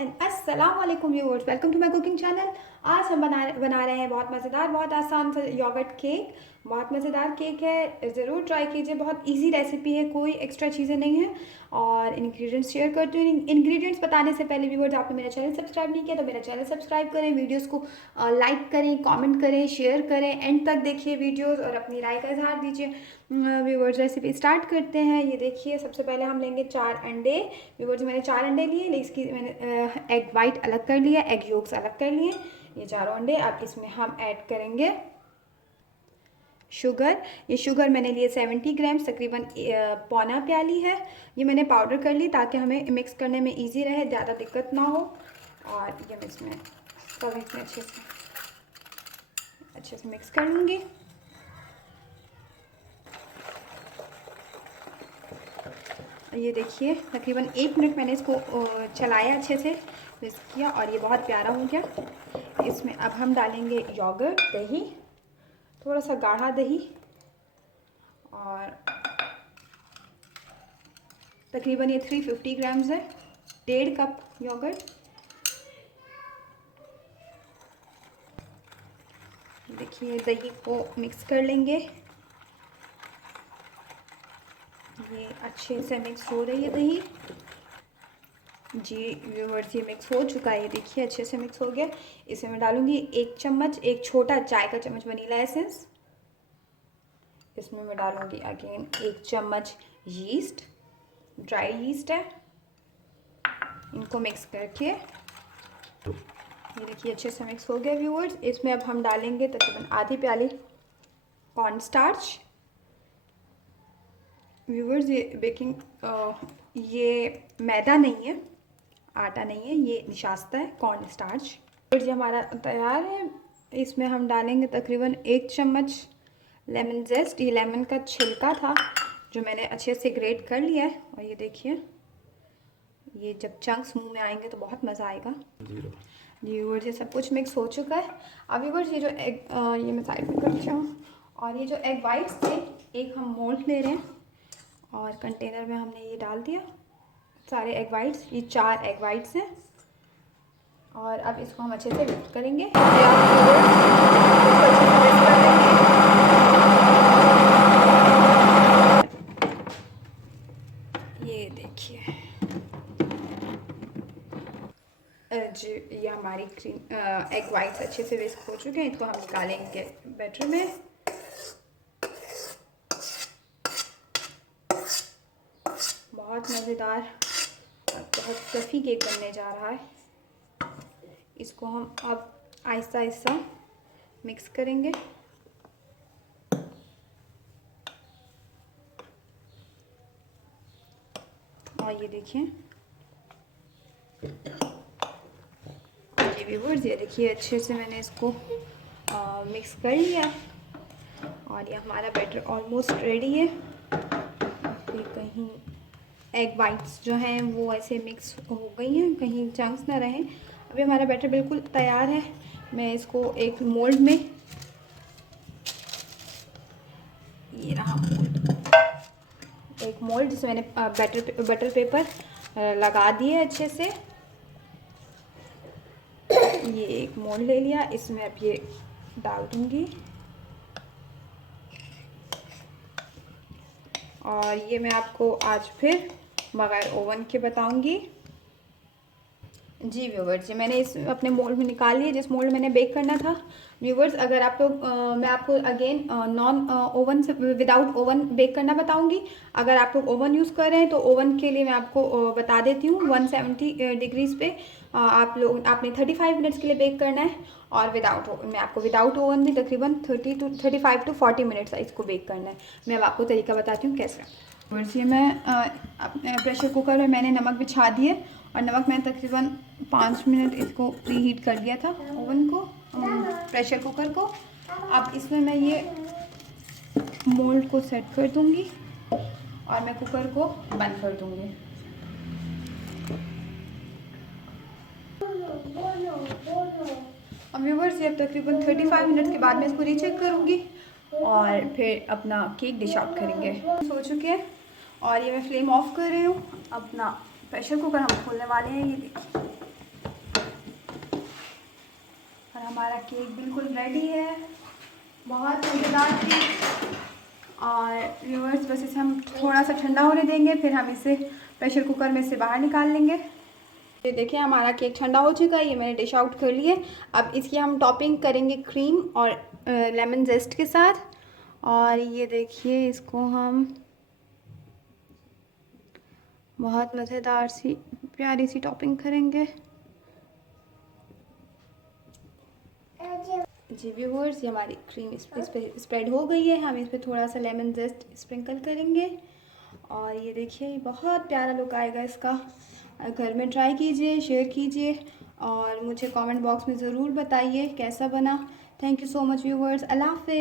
And अस्सलाम वालेकुम viewers, welcome to my cooking channel. आज हम बना रहे हैं बहुत मज़ेदार, बहुत आसान सा योगर्ट केक। बहुत मज़ेदार केक है, ज़रूर ट्राई कीजिए। बहुत इजी रेसिपी है, कोई एक्स्ट्रा चीज़ें नहीं है। और इंग्रेडिएंट्स शेयर करती हूँ। इंग्रेडिएंट्स बताने से पहले व्यूअर्स, आपने मेरा चैनल सब्सक्राइब नहीं किया तो मेरा चैनल सब्सक्राइब करें, वीडियोज़ को लाइक करें, कॉमेंट करें, शेयर करें, एंड तक देखिए वीडियोज़ और अपनी राय का इजहार दीजिए। व्यूअर्स, रेसिपी स्टार्ट करते हैं। ये देखिए, सबसे पहले हम लेंगे 4 अंडे। व्यूअर्स, मैंने 4 अंडे लिए, लेकिन इसकी मैंने एग वाइट अलग कर लिया, एग योक्स अलग कर लिए। ये चारों अंडे, अब इसमें हम ऐड करेंगे शुगर। ये शुगर मैंने लिए 70 ग्राम, तकरीबन पौना प्याली है। ये मैंने पाउडर कर ली ताकि हमें मिक्स करने में इजी रहे, ज़्यादा दिक्कत ना हो। और ये मैं इसमें सब इसमें अच्छे से मिक्स कर लूँगी। ये देखिए, तकरीबन 1 मिनट मैंने इसको चलाया, अच्छे से मिक्स किया और ये बहुत प्यारा हो गया। इसमें अब हम डालेंगे योगर्ट, दही, थोड़ा सा गाढ़ा दही, और तकरीबन ये 350 ग्राम्स है, 1.5 कप योगर्ट। देखिए, दही को मिक्स कर लेंगे। ये अच्छे से मिक्स हो रही है दही। जी व्यूअर्स, ये मिक्स हो चुका है। ये देखिए, अच्छे से मिक्स हो गया। इसमें मैं डालूंगी 1 चम्मच, एक छोटा चाय का चम्मच वनीला एसेंस। इसमें मैं डालूंगी अगेन 1 चम्मच यीस्ट, ड्राई यीस्ट है। इनको मिक्स करके ये देखिए, अच्छे से मिक्स हो गया व्यूअर्स। इसमें अब हम डालेंगे तकरीबन आधी प्याली कॉर्न स्टार्च। व्यूअर्स, ये ये मैदा नहीं है, आटा नहीं है, ये निशास्ता है, कॉर्न स्टार्च। ये हमारा तैयार है। इसमें हम डालेंगे तकरीबन 1 चम्मच लेमन जेस्ट। ये लेमन का छिलका था जो मैंने अच्छे से ग्रेट कर लिया है। और ये देखिए, ये जब चंक्स मुंह में आएंगे तो बहुत मज़ा आएगा। व्यूअर्स, ये सब कुछ मिक्स हो चुका है। अब व्यूअर्स, ये जो एग, ये मैं साइड में करती हूँ। और ये जो एग वाइट्स थे, एक हम मोल्ड ले रहे हैं और कंटेनर में हमने ये डाल दिया सारे एग वाइट्स। ये 4 एग वाइट्स हैं। और अब इसको हम अच्छे से मिक्स करेंगे। ये देखिए जी, ये हमारी एग वाइट्स अच्छे से विस्क हो चुके हैं। इसको हम निकालेंगे बैटर में। बहुत मज़ेदार और बहुत फ्लफी केक बनने जा रहा है। इसको हम अब आहिस्ता आहिस्ता मिक्स करेंगे। और ये देखिए जी व्यूअर्स, ये देखिए, अच्छे से मैंने इसको मिक्स कर लिया और ये हमारा बैटर ऑलमोस्ट रेडी है। फिर कहीं एग वाइट्स जो हैं वो ऐसे मिक्स हो गई हैं, कहीं चंक्स ना रहें। अभी हमारा बैटर बिल्कुल तैयार है। मैं इसको एक मोल्ड में, ये रहा मोल्ड, एक मोल्ड जिसमें मैंने बटर पेपर लगा दिए अच्छे से। ये एक मोल्ड ले लिया, इसमें अब ये डाल दूंगी। और ये मैं आपको आज फिर बगैर ओवन के बताऊंगी। जी व्यूवर्स, ये मैंने इस अपने मोल्ड में निकाल लिया, जिस मोल्ड मैंने बेक करना था। व्यूवर्स, अगर आप लोग मैं आपको अगेन नॉन ओवन से, विदाउट ओवन बेक करना बताऊंगी। अगर आप लोग ओवन यूज़ कर रहे हैं तो ओवन के लिए मैं आपको बता देती हूँ। 170 डिग्रीज़ पे आपने 35 मिनट्स के लिए बेक करना है। और मैं आपको विदाउट ओवन भी तकरीबन 35 टू 40 मिनट्स इसको बेक करना है। मैं अब आपको तरीका बताती हूँ कैसे। व्यूवर्स, ये मैं अपने प्रेशर कुकर में मैंने नमक बिछा दिए और नमक मैंने तकरीबन 5 मिनट इसको प्री हीट कर दिया था, ओवन को, प्रेशर कुकर को। अब इसमें मैं ये मोल्ड को सेट कर दूंगी और मैं कुकर को बंद कर दूंगी। अब व्यूअर्स, ये तकरीबन 35 मिनट के बाद मैं इसको रीचेक करूँगी और फिर अपना केक डिश आउट करेंगे। हो चुके हैं और ये मैं फ्लेम ऑफ कर रही हूँ। अपना प्रेशर कुकर हम खोलने वाले हैं। ये देखिए, केक बिल्कुल रेडी है, बहुत मज़ेदार केक। और व्यूअर्स बस इसे हम थोड़ा सा ठंडा होने देंगे, फिर हम इसे प्रेशर कुकर में से बाहर निकाल लेंगे। ये देखिए हमारा केक ठंडा हो चुका है, ये मैंने डिश आउट कर लिए। अब इसकी हम टॉपिंग करेंगे क्रीम और लेमन जेस्ट के साथ। और ये देखिए इसको हम बहुत मज़ेदार सी प्यारी सी टॉपिंग करेंगे। जी व्यूअर्स, ये हमारी क्रीम इस पे स्प्रेड हो गई है। हम इस पर थोड़ा सा लेमन जेस्ट स्प्रिंकल करेंगे और ये देखिए बहुत प्यारा लुक आएगा इसका। घर में ट्राई कीजिए, शेयर कीजिए और मुझे कमेंट बॉक्स में ज़रूर बताइए कैसा बना। Thank you so much viewers. अल्लाह हाफ़िज़।